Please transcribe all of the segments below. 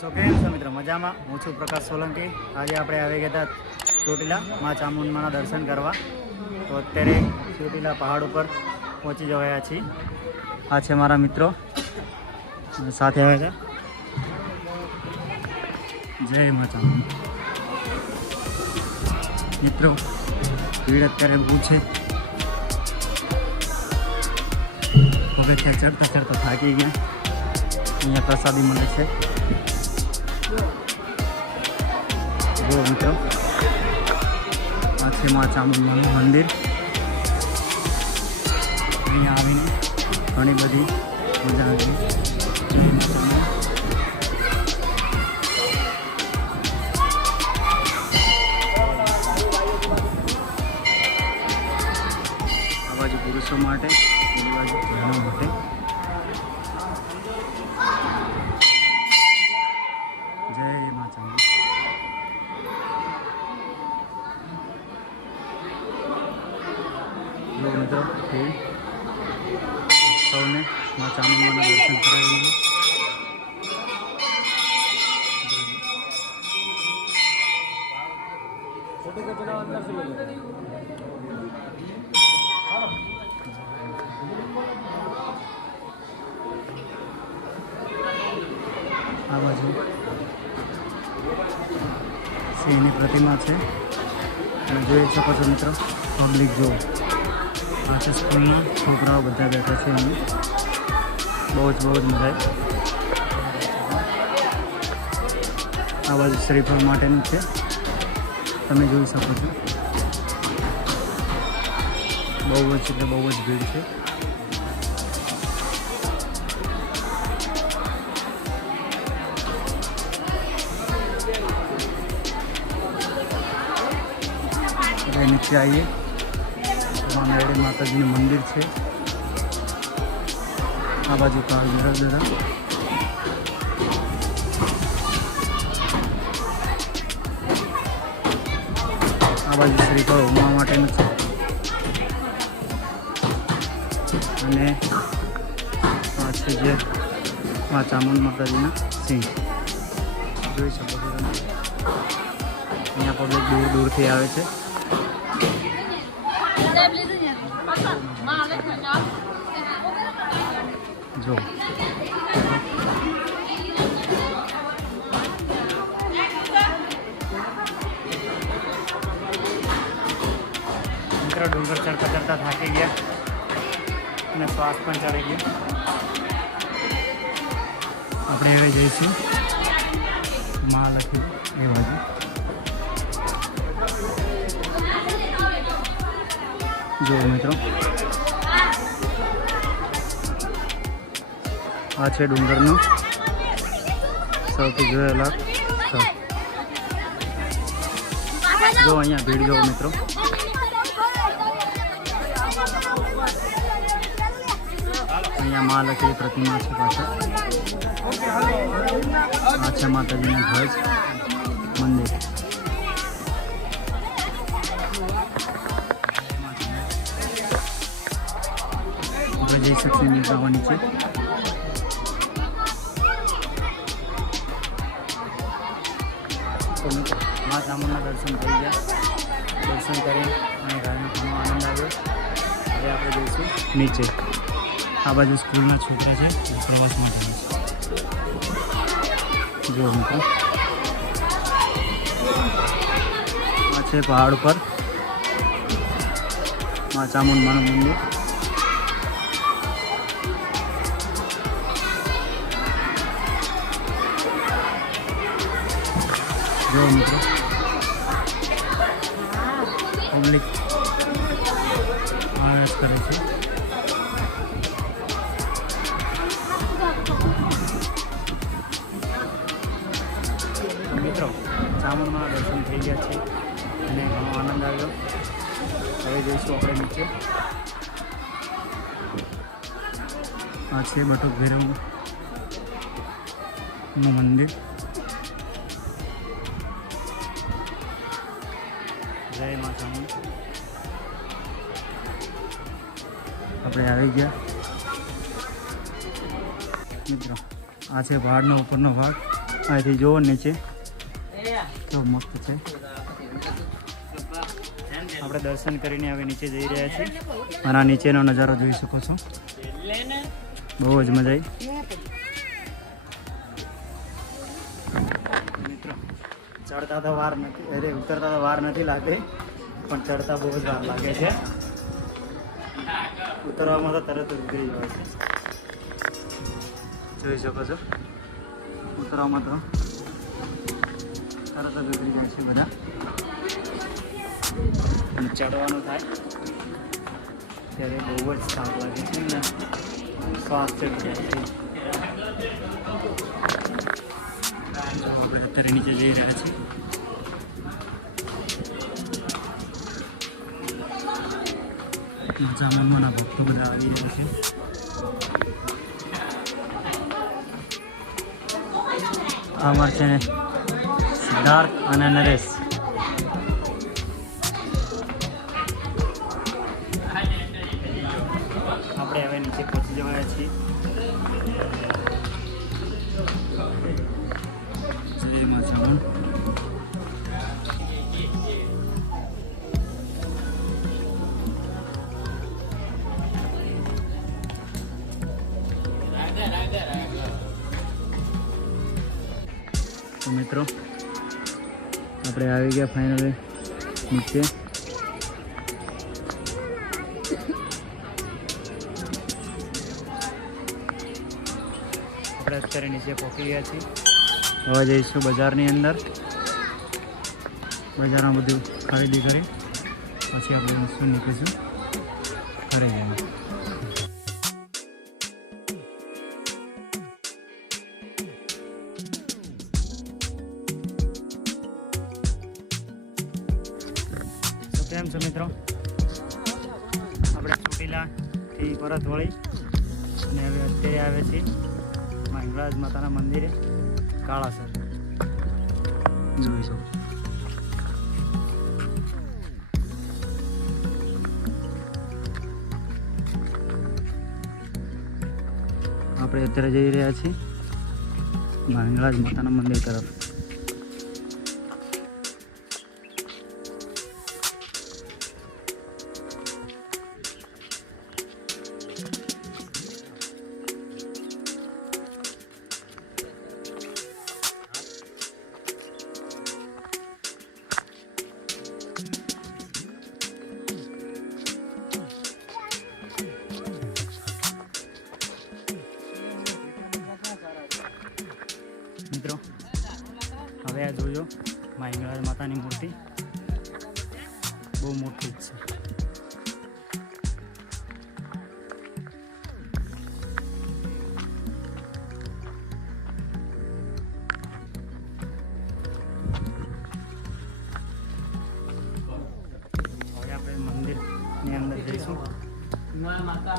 સો કેમ છો મિત્રો? મજામાં? હું છું પ્રકાશ સોલંકી. આજે આપણે આવી ગયા હતા ચોટીલા મા ચામુંડમાના દર્શન કરવા. તો અત્યારે ચોટીલા પહાડ ઉપર પહોંચી જવાયા છીએ. આ છે મારા મિત્રો. સાથે આવ્યા છે. જય મા ચામુંડ. મિત્રો, ભીડ અત્યારે બહુ છે ત્યાં ચડતા ચડતા થાકી ગયા. અહીંયા પ્રસાદી મળે છે. જો મિત્રો આ છે મા ચામુંડાનું મંદિર. અહીંયા આવીને ઘણી બધી મજા આવી જો મિત્રો ભીડ સૌને મા ચામુંડાના દર્શન કરાવી આ બાજુ સિંહની પ્રતિમા છે? તમે જોઈ શકો છો મિત્રો પબ્લિક જો. આ છે સ્કૂલના છોકરાઓ બધા બેઠા છે અહીં બહુ જ બહુ જ મજા આવી. આ બાજુ શ્રીફળ માટેનું છે તમે જોઈ શકો છો બહુ જ એટલે બહુ જ ભીડ છે હવે નીચે આવીએ માતાજીનું મંદિર છે. આ બાજુ કાળ નર્મદા આ બાજુ શ્રીફળ ઉમા માટેનું છે. અને આ છે જે આ ચામુંડ માતાજીના સિંહ. જોઈ શકો છો તમે. અહીંયા પબ્લિક દૂર દૂરથી આવે છે. જો. મિત્રો, ડુંગર ચડતા ચડતા થાકી ગયા. અને શ્વાસ પણ ચડી ગયો. આપણે હવે જઈશું. મહાલક્ષ્મી એ બાજુ. જુઓ મિત્રો. આ છે ડુંગરનો સૌથી જોયેલા જો અહીંયા ભીડ જોવો મિત્રો. અહીંયા મહાલક્ષ્મી પ્રતિમા છે પાછળ. આ માતાજીનું ધ્વજ મંદિર. જઈ શકીએ નીકળવાની છે. તો મિત્રો, મા ચામુંડના દર્શન થઈ ગયા. દર્શન કરી અને ઘરનો ઘણો આનંદ આવ્યો. હવે આપણે જઈશું નીચે. આ બાજુ સ્કૂલના છોકરા છે પ્રવાસમાં જાય છે. આ છે પહાડ ઉપર. મા ચામુંડમાનું મંદિર. જો મિત્રો પબ્લિક આળસ કરે છે મિત્રો ચામુંડમાં દર્શન થઈ ગયા છે અને ઘણો આનંદ આવ્યો. હવે જઈશું આપણે નીચે. આ છે બટુક ભૈરવનું મંદિર. જય માતા આપણે આવી ગયા. મિત્રો, આ છે પહાડનો ઉપરનો ભાગ. અહીંથી જોવો નીચે. તો મસ્ત છે. આપણે દર્શન કરીને હવે નીચે જઈ રહ્યા છીએ. અને આ નીચેનો નજારો જોઈ શકો છો. બહુ જ મજા આવી. મિત્રો ચડતા તો વાર નથી, અરે ઉતરતા તો વાર નથી લાગતી પણ ચડતા બહુ જ વાર લાગે છે. ઉતરવામાં તો તરત ઉતરી જાય છે. જોઈ શકો છો? ઉતરવામાં તો તરત જ ઉતરી જાય છે બધા. અને ચડવાનું થાય ત્યારે બહુ જ સારું લાગે છે ને સ્વાસ્થ્ય જાય છે અત્યારે નીચે જઈ રહ્યા છીએ જામનમાંના ભક્તો બધા આવી રહ્યા છે. અમાર છે ને સિદ્ધાર્થ અને નરેશ. આપણે હવે નીચે પહોંચી જવાયા છીએ. તો મિત્રો. આપણે આવી ગયા ફાઇનલી નીચે. આપણે અત્યારે નીચે પહોંચી ગયા છીએ. હવે જઈશું બજારની અંદર. બજારમાં બધું ખરીદી કરી. પછી આપણે નીકળીશું. ઘરે મિત્રો. આપણે ચોટીલાથી પરત વળી અને હવે અત્યારે આવે છે માંગરાજ માતાના મંદિરે કાળાસર. આપણે અત્યારે જઈ રહ્યા છીએ માંગરાજ માતાના મંદિર તરફ. હવે આ જોજો માંગરાજ માતાની મૂર્તિ. બહુ મોટી જ છે. હવે આપણે મંદિરની અંદર જઈશું. માતા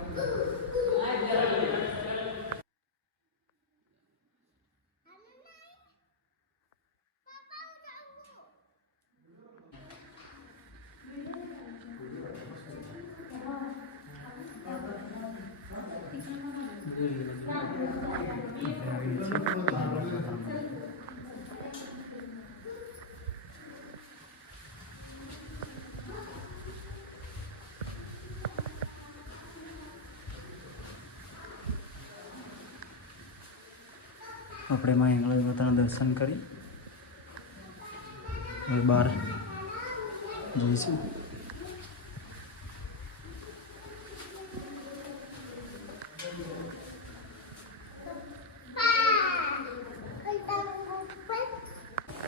Ooh, ooh. આપણે માં હિંગળાજ માતાના દર્શન કરી. હવે બહાર જઈશું.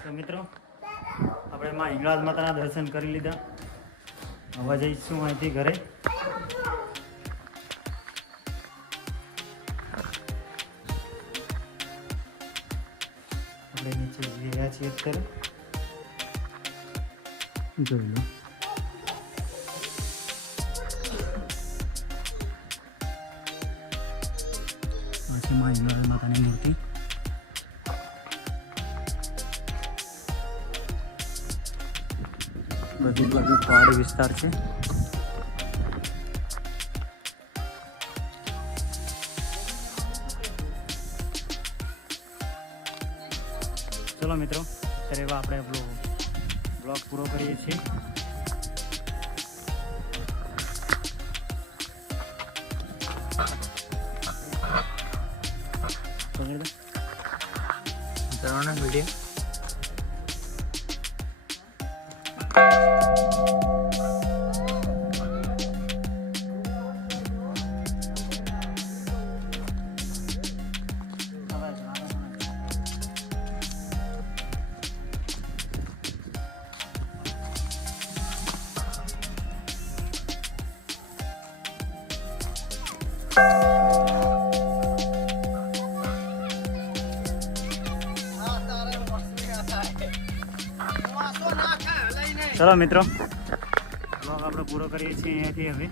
તો મિત્રો, આપણે માં હિંગળાજ માતાના દર્શન કરી લીધા. હવે જઈશું અહીંથી ઘરે. રહ્યા ચેક અત્યારે. જોઈ લો. પછી માં મા માતાની મૂર્તિ. બધું બાજુ પહાડી વિસ્તાર છે. ચલો મિત્રો અત્યારે એવા આપણે આપણો બ્લોગ પૂરો કરીએ છીએ. વીડિયો ચલો મિત્રો. બ્લોગ આપણે પૂરો કરીએ છીએ અહીંયાથી હવે.